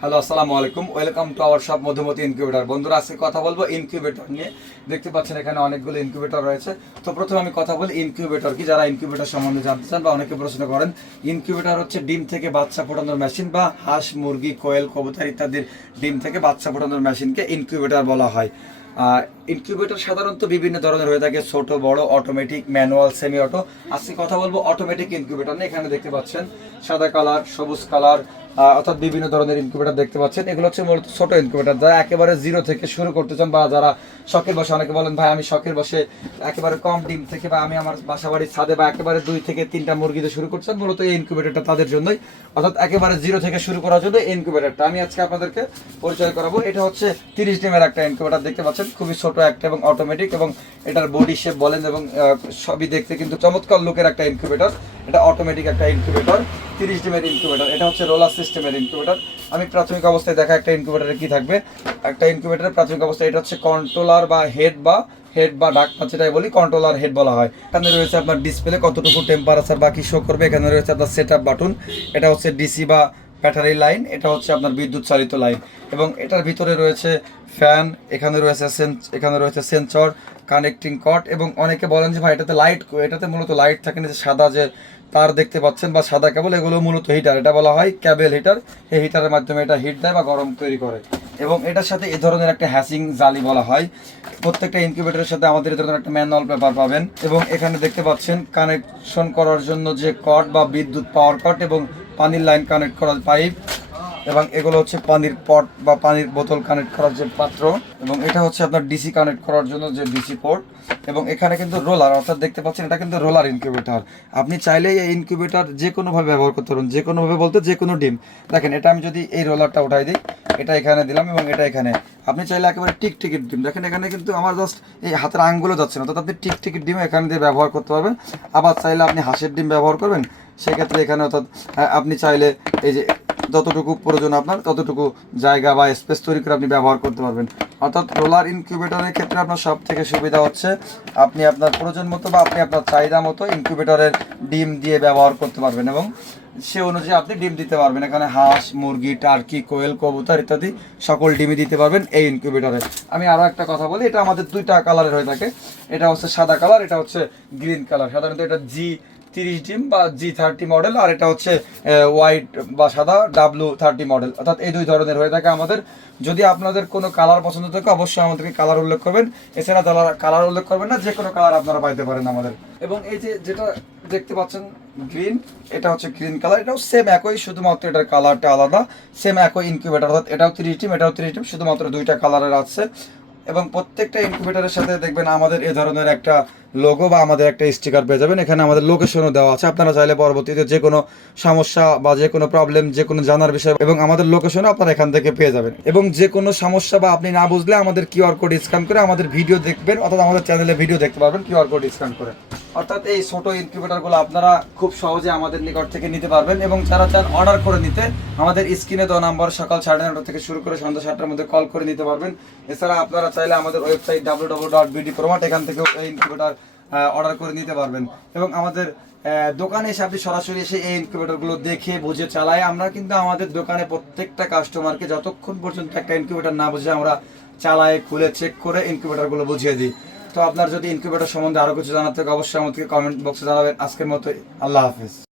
Hello আসসালামু আলাইকুম। Welcome to our shop Madhumati incubator বন্ধুরা, আজকে কথা বলব ইনকিউবেটর নিয়ে। দেখতে পাচ্ছেন, এখানে অনেকগুলো ইনকিউবেটর রয়েছে। তো প্রথমে আমি কথা বলি ইনকিউবেটর কি? যারা ইনকিউবেটর সম্বন্ধে জানতে চান বা অনেকে প্রশ্ন করেন ইনকিউবেটর হচ্ছে ডিম থেকে বাচ্চা ফোটানোর মেশিন বা হাঁস, মুরগি, কোয়েল, কবুতর ইত্যাদির ডিম থেকে বাচ্চা ফোটানোর মেশিনকে ইনকিউবেটর বলা হয়। ইনকিউবেটর সাধারণত বিভিন্ন ধরনের হয়ে থাকে, ছোট, বড় অটোমেটিক ম্যানুয়াল সেমি অটো আজকে কথা বলব অটোমেটিক ইনকিউবেটর নিয়ে, এখানে দেখতে পাচ্ছেন সাদা কালার সবুজ কালার অর্থাৎ বিভিন্ন ধরনের ইনকিউবেটর দেখতে পাচ্ছেন। এগুলো হচ্ছে মূলত ছোট ইনকিউবেটর যারা একেবারে জিরো থেকে শুরু করতে চান বা যারা শখের বসে, অনেকে বলেন, ভাই, আমি শখের বসে একেবারে কম ডিম থেকে বা আমি আমার বাসা বাড়ির ছাদে বা একেবারে দুই থেকে তিনটা মুরগি দিয়ে শুরু করছেন মূলত এই ইনকিউবেটরটা তাদের জন্যই। অর্থাৎ একেবারে জিরো থেকে শুরু করার জন্য এই ইনকিউবেটরটা আমি আজকে আপনাদেরকে পরিচয় করাবো। এটা হচ্ছে তিরিশ ডিমের একটা ইনকিউবেটর দেখতে পাচ্ছেন? খুবই ছোট একটা এবং অটোমেটিক এবং এটার বডি শেপ বলেন এবং সবই দেখতে কিন্তু চমৎকার লুকের একটা ইনকিউবেটর এটা অটোমেটিক একটা ইনকিউবেটর তিরিশ ডিমের ইনকিউবেটর এটা হচ্ছে রোলার সিস্টেমের ইনকিউবেটর আমি প্রাথমিক অবস্থায় দেখা একটা ইনকিউবেটরে কি থাকবে? একটা ইনকিউবেটরের প্রাথমিক অবস্থায় এটা হচ্ছে কন্ট্রোলার বা হেড বা হেড বা ডাক যেটাই বলি কন্ট্রোলার হেড বলা হয়। এখানে রয়েছে আপনার ডিসপ্লে কতটুকু টেম্পারেচার বা কি শো করবে, এখানে রয়েছে আপনার সেট বাটন এটা হচ্ছে ডিসি বা ব্যাটারি লাইন, এটা হচ্ছে আপনার বিদ্যুৎ চালিত লাইন। এবং এটার ভিতরে রয়েছে ফ্যান, এখানে রয়েছে এখানে রয়েছে সেন্সর, কানেক্টিং কট এবং অনেকে বলেন যে, ভাই, এটাতে লাইট, এটাতে মূলত লাইট থাকে না, যে সাদা যে তার দেখতে পাচ্ছেন বা সাদা কেবল, এগুলো মূলত হিটার। এটা বলা হয় ক্যাবেল হিটার। এই হিটারের মাধ্যমে এটা হিট দেয় বা গরম তৈরি করে। এবং এটার সাথে এ ধরনের একটা হ্যাসিং জালি বলা হয়। প্রত্যেকটা ইনকিউবেটরের সাথে আমাদের এ ধরনের একটা ম্যানুয়াল পেপার পাবেন। এবং এখানে দেখতে পাচ্ছেন, কানেকশন করার জন্য যে কট বা বিদ্যুৎ পাওয়ার কট এবং পানির লাইন কানেক্ট করার পাইপ এবং এগুলো হচ্ছে পানির পট বা পানির বোতল কানেক্ট করার যে পাত্র এবং এটা হচ্ছে আপনার ডিসি কানেক্ট করার জন্য যে ডিসি পোর্ট এবং এখানে কিন্তু রোলার অর্থাৎ দেখতে পাচ্ছেন এটা কিন্তু রোলার ইনকিউবেটর আপনি চাইলেই এই ইনকিউবেটর যে কোনোভাবে ব্যবহার করতে পারবেন যে কোনোভাবে বলতে যে কোনো ডিম। দেখেন, এটা আমি যদি এই রোলারটা উঠাই দিই, এটা এখানে দিলাম এবং এটা এখানে। আপনি চাইলে একেবারে টিক টিকিট ডিম, দেখেন এখানে কিন্তু আমার জাস্ট এই হাতের আঙ্গুলো যাচ্ছে না, অর্থাৎ আপনি টিক টিকিট ডিম এখানে দিয়ে ব্যবহার করতে পারবেন। আবার চাইলে আপনি হাঁসের ডিম ব্যবহার করবেন সেক্ষেত্রে এখানে অর্থাৎ আপনি চাইলে এই যে যতটুকু প্রয়োজন আপনার, ততটুকু জায়গা বা স্পেস তৈরি করে আপনি ব্যবহার করতে পারবেন। অর্থাৎ রোলার ইনকিউবেটরের ক্ষেত্রে আপনার সব থেকে সুবিধা হচ্ছে, আপনি আপনার প্রয়োজন মতো বা আপনি আপনার চাহিদা মতো ইনকিউবেটরের ডিম দিয়ে ব্যবহার করতে পারবেন এবং সে অনুযায়ী আপনি ডিম দিতে পারবেন। এখানে হাঁস, মুরগি, টার্কি, কোয়েল, কবুতর ইত্যাদি সকল ডিমই দিতে পারবেন এই ইনকিউবেটরে। আমি আরও একটা কথা বলি, এটা আমাদের দুইটা কালারের হয়ে থাকে। এটা হচ্ছে সাদা কালার, এটা হচ্ছে গ্রিন কালার। সাধারণত এটা জি তিরিশ ডিম বা জি থার্টি মডেল আর এটা হচ্ছে হোয়াইট বা সাদা ডাব্লু থার্টি মডেল অর্থাৎ এই দুই ধরনের হয়ে থাকে আমাদের। যদি আপনাদের কোনো কালার পছন্দ থাকে, অবশ্যই আমাদেরকে কালার উল্লেখ করবেন। এছাড়া কালার উল্লেখ করবেন না যে কোনো কালার আপনারা পাইতে পারেন আমাদের। এবং এই যে, যেটা দেখতে পাচ্ছেন গ্রিন এটা হচ্ছে গ্রিন কালার এটাও সেম একই, শুধুমাত্র এটার কালারটা আলাদা। সেম একই ইনকিউবেটার অর্থাৎ এটাও তিরিশ ডিম, এটাও তিরিশ ডিম, শুধুমাত্র দুইটা কালারের আছে। এবং প্রত্যেকটা ইনকিউবেটরের সাথে দেখবেন আমাদের এ ধরনের একটা লোগো বা আমাদের একটা স্টিকার পেয়ে যাবেন। এখানে আমাদের লোকেশনও দেওয়া আছে। আপনারা চাইলে পরবর্তীতে যে কোনো সমস্যা বা যে কোনো প্রবলেম যে কোনো জানার বিষয় এবং আমাদের লোকেশনও আপনারা এখান থেকে পেয়ে যাবেন। এবং যে কোনো সমস্যা বা আপনি না বুঝলে আমাদের কিউআর কোড স্ক্যান করে আমাদের ভিডিও দেখবেন, অর্থাৎ আমাদের চ্যানেলে ভিডিও দেখতে পারবেন কিউআর কোড স্ক্যান করে। অর্থাৎ এই ছোট ইনকিউবেটরগুলো আপনারা খুব সহজে আমাদের নিকট থেকে নিতে পারবেন এবং যারা চান অর্ডার করে নিতে, আমাদের স্ক্রিনে দেওয়া নাম্বার সকাল সাড়ে নটা থেকে শুরু করে সন্ধ্যা সাতটার মধ্যে কল করে নিতে পারবেন। এছাড়া আপনারা চাইলে আমাদের website W W dot BD প্রমাট এখান থেকেও এই ইনকিউবেটর অর্ডার করে নিতে পারবেন। এবং আমাদের দোকানে এসে আপনি সরাসরি এসে এই ইনকিউবেটরগুলো দেখে, বুঝে চালাই আমরা কিন্তু আমাদের দোকানে প্রত্যেকটা কাস্টমারকে যতক্ষণ পর্যন্ত একটা ইনকিউবেটর না বুঝে আমরা চালায়, খুলে চেক করে ইনকিউবেটরগুলো বুঝিয়ে দিই। তো আপনার যদি ইনকিউবেটর সম্বন্ধে আরও কিছু জানার থাকে, অবশ্যই আমাদেরকে কমেন্ট বক্সে জানাবেন। আজকের মতো আল্লাহ হাফেজ।